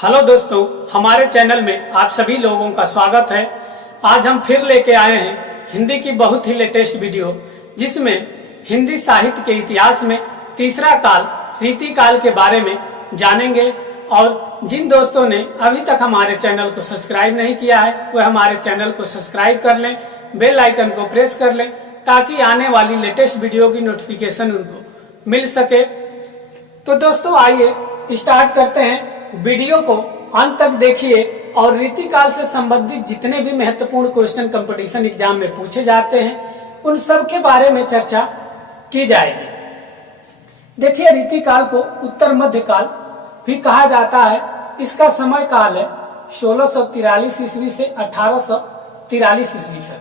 Hello दोस्तों, हमारे channel में आप सभी लोगों का स्वागत है। आज हम फिर लेके आए हैं हिंदी की बहुत ही लेटेस्ट वीडियो, जिसमें हिंदी साहित्य के इतिहास में तीसरा काल रीति काल के बारे में जानेंगे। और जिन दोस्तों ने अभी तक हमारे चैनल को सब्सक्राइब नहीं किया है, वह हमारे चैनल को सब्सक्राइब कर लें, बेल आइकन को प्रेस कर लें, ताकि आने वाली लेटेस्ट वीडियो की नोटिफिकेशन उनको मिल सके। तो दोस्तों आइए स्टार्ट करते हैं। वीडियो को अंत तक देखिए और रीतिकाल से संबंधित जितने भी महत्वपूर्ण क्वेश्चन कंपटीशन एग्जाम में पूछे जाते हैं, उन सब के बारे में चर्चा की जाएगी। देखिए, रीतिकाल को उत्तर मध्य काल भी कहा जाता है। इसका समय काल है 1643 ईस्वी से 1843 ईस्वी तक।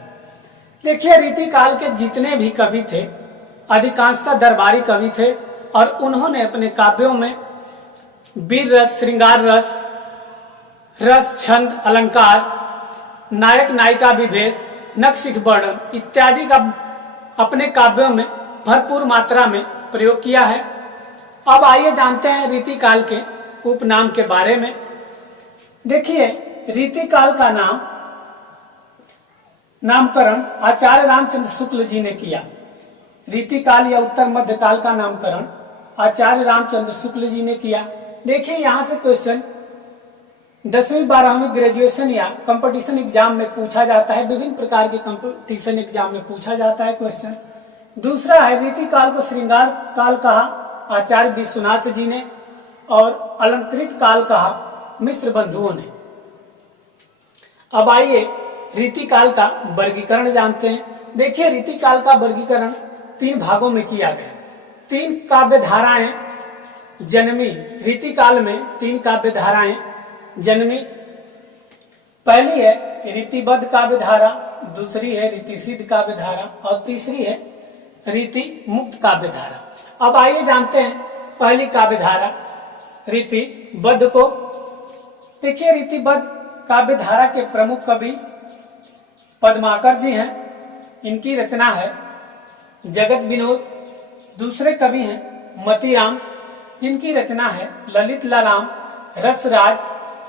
देखिए, रीतिकाल के जितने भी कवि थे, अधिकांशतः दरबारी कवि थे और उन्होंने अपने काव्यों में वीर रस, श्रृंगार रस, रस, छंद, अलंकार, नायक नायिका विभेद, नक्शिख वर्णन इत्यादि का अपने काव्यों में भरपूर मात्रा में प्रयोग किया है। अब आइए जानते हैं रीतिकाल के उपनाम के बारे में। देखिए, रीतिकाल का नामकरण आचार्य रामचंद्र शुक्ल जी ने किया। रीतिकाल या उत्तर मध्य काल का नामकरण आचार्य रामचंद्र शुक्ल जी ने किया। देखिए, यहाँ से क्वेश्चन 10वीं 12वीं ग्रेजुएशन या कंपटीशन एग्जाम में पूछा जाता है। विभिन्न प्रकार के कंपटीशन एग्जाम में पूछा जाता है क्वेश्चन। दूसरा है, रीतिकाल को श्रृंगार काल कहा आचार्य विश्वनाथ जी ने, और अलंकृत काल कहा मिश्र बंधुओं ने। अब आइए रीतिकाल का वर्गीकरण जानते हैं। देखिए, रीतिकाल का वर्गीकरण 3 भागों में किया गया। 3 काव्य धाराएं जन्मी। रीतिकाल में 3 काव्य धाराएं जन्मी। पहली है रीतिबद्ध काव्य धारा, दूसरी है रीतिसिद्ध काव्य धारा और तीसरी है रीति मुक्त काव्य धारा। अब आइए जानते हैं पहली काव्य धारा रीतिबद्ध को। देखिए, रीतिबद्ध काव्य धारा के प्रमुख कवि पद्माकर जी हैं। इनकी रचना है जगत विनोद। दूसरे कवि हैं मतीराम, जिनकी रचना है ललित ललाम, रसराज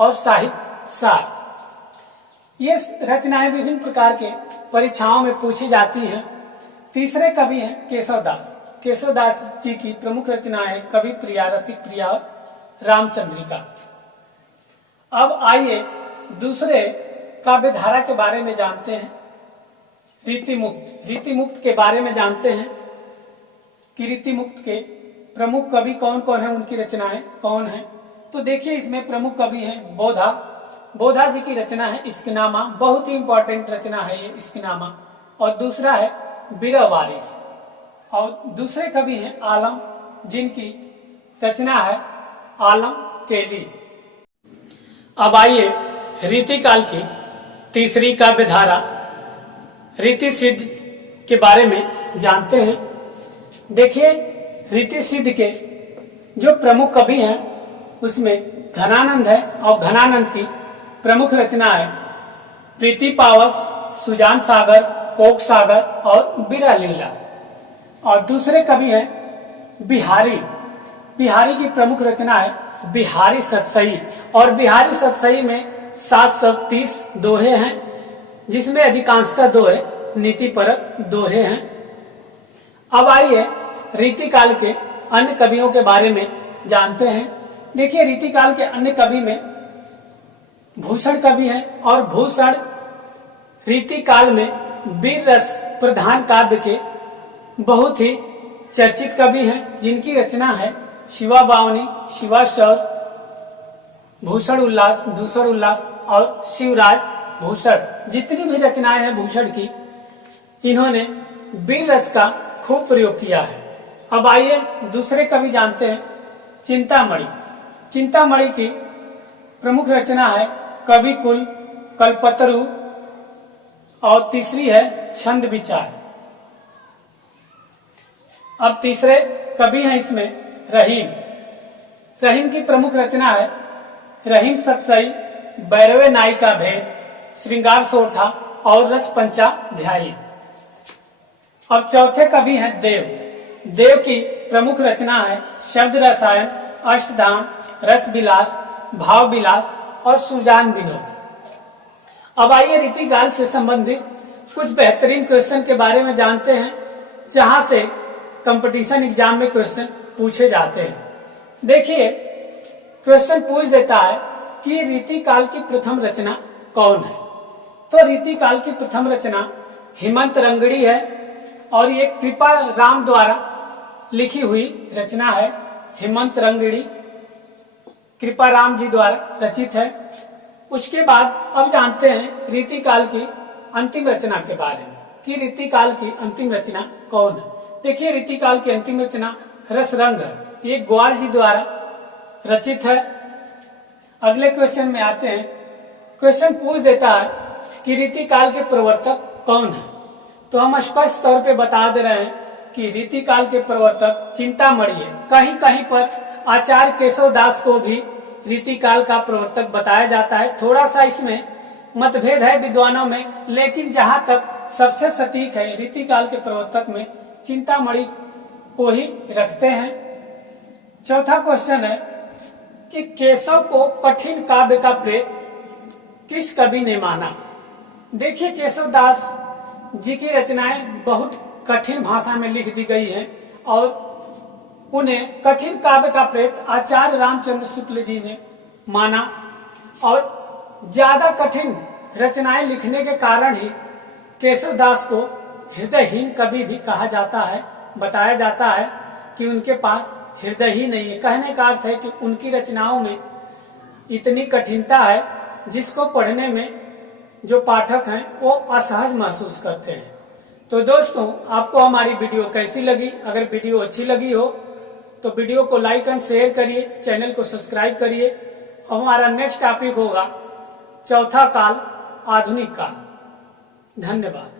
और साहित्य सार। ये रचनाएं विभिन्न प्रकार के परीक्षाओं में पूछी जाती हैं। तीसरे कवि हैं केशवदास। केशवदास जी की प्रमुख रचना है कवि प्रिया, रसिक प्रिया और रामचंद्रिका। अब आइए दूसरे काव्य धारा के बारे में जानते हैं, रीतिमुक्त। रीतिमुक्त के बारे में जानते हैं कि रीतिमुक्त के प्रमुख कवि कौन कौन है, उनकी रचनाएं कौन है। तो देखिए, इसमें प्रमुख कवि हैं बोधा। बोधा जी की रचना है इश्कनामा, बहुत ही इंपॉर्टेंट रचना है ये इश्कनामा। और दूसरा है बिरह वारिस। और दूसरे कवि हैं आलम, जिनकी रचना है आलम केली। अब आइए रीतिकाल की तीसरी काव्य धारा रीति सिद्ध के बारे में जानते हैं। देखिए, रीति सिद्ध के जो प्रमुख कवि हैं, उसमें घनानंद है और घनानंद की प्रमुख रचना है प्रीति पावस, सुजान सागर, कोक सागर और बिरह लीला। और दूसरे कवि हैं बिहारी। बिहारी की प्रमुख रचना है बिहारी सतसई। और बिहारी सतसई में 730 दोहे हैं, जिसमें अधिकांशतः दोहे नीतिपरक दोहे हैं। अब आइए रीतिकाल के अन्य कवियों के बारे में जानते हैं। देखिए, रीतिकाल के अन्य कवि में भूषण कवि हैं और भूषण रीतिकाल में वीर रस प्रधान काव्य के बहुत ही चर्चित कवि हैं, जिनकी रचना है शिवा बावनी, शिवा शौर, भूषण उल्लास, दूसर उल्लास और शिवराज भूषण। जितनी भी रचनाएं हैं भूषण की, इन्होंने वीर रस का खूब प्रयोग किया है। अब आइए दूसरे कवि जानते हैं चिंतामणि। चिंतामणि की प्रमुख रचना है कवि कुल, कल्पतरु और तीसरी है छंद विचार। अब तीसरे कवि हैं इसमें रहीम। रहीम की प्रमुख रचना है रहीम सतसई, बैरवे नायिका भेद, श्रृंगार सोठा और रस पंचाध्यायी। अब चौथे कवि हैं देव। देव की प्रमुख रचना है शब्द रसायन, अष्टधाम, रस विलास भाव विलास और सुजान विनोद। अब आइए रीतिकाल से संबंधित कुछ बेहतरीन क्वेश्चन के बारे में जानते हैं, जहां से कंपटीशन एग्जाम में क्वेश्चन पूछे जाते हैं। देखिए, क्वेश्चन पूछ देता है कि रीतिकाल की प्रथम रचना कौन है। तो रीतिकाल की प्रथम रचना हेमंत रंगड़ी है और ये कृपा राम द्वारा लिखी हुई रचना है। हेमंत रंगड़ी कृपा राम जी द्वारा रचित है। उसके बाद अब जानते हैं रीतिकाल की अंतिम रचना के बारे में कि रीतिकाल की अंतिम रचना कौन है। देखिए, रीतिकाल की अंतिम रचना रस रंग है, ये ग्वाल जी द्वारा रचित है। अगले क्वेश्चन में आते हैं। क्वेश्चन पूछ देता है कि रीतिकाल के प्रवर्तक कौन है। तो हम स्पष्ट तौर पे बता दे रहे हैं कि रीतिकाल के प्रवर्तक चिंतामणि है। कहीं कहीं पर आचार्य केशव दास को भी रीतिकाल का प्रवर्तक बताया जाता है। थोड़ा सा इसमें मतभेद है विद्वानों में, लेकिन जहां तक सबसे सटीक है रीतिकाल के प्रवर्तक में चिंतामणि को ही रखते हैं। चौथा क्वेश्चन है कि केशव को कठिन काव्य का प्रेत किस कवि ने माना। देखिए, केशव दास जी की रचनाएं बहुत कठिन भाषा में लिख दी गई हैं और उन्हें कठिन काव्य का प्रेत आचार्य रामचंद्र शुक्ल जी ने माना। और ज्यादा कठिन रचनाएं लिखने के कारण ही केशव दास को हृदयहीन कवि भी कहा जाता है। बताया जाता है कि उनके पास हृदय ही नहीं है। कहने का अर्थ है कि उनकी रचनाओं में इतनी कठिनता है जिसको पढ़ने में जो पाठक हैं वो असहज महसूस करते हैं। तो दोस्तों, आपको हमारी वीडियो कैसी लगी? अगर वीडियो अच्छी लगी हो तो वीडियो को लाइक एंड शेयर करिए, चैनल को सब्सक्राइब करिए। हमारा नेक्स्ट टॉपिक होगा चौथा काल, आधुनिक काल। धन्यवाद।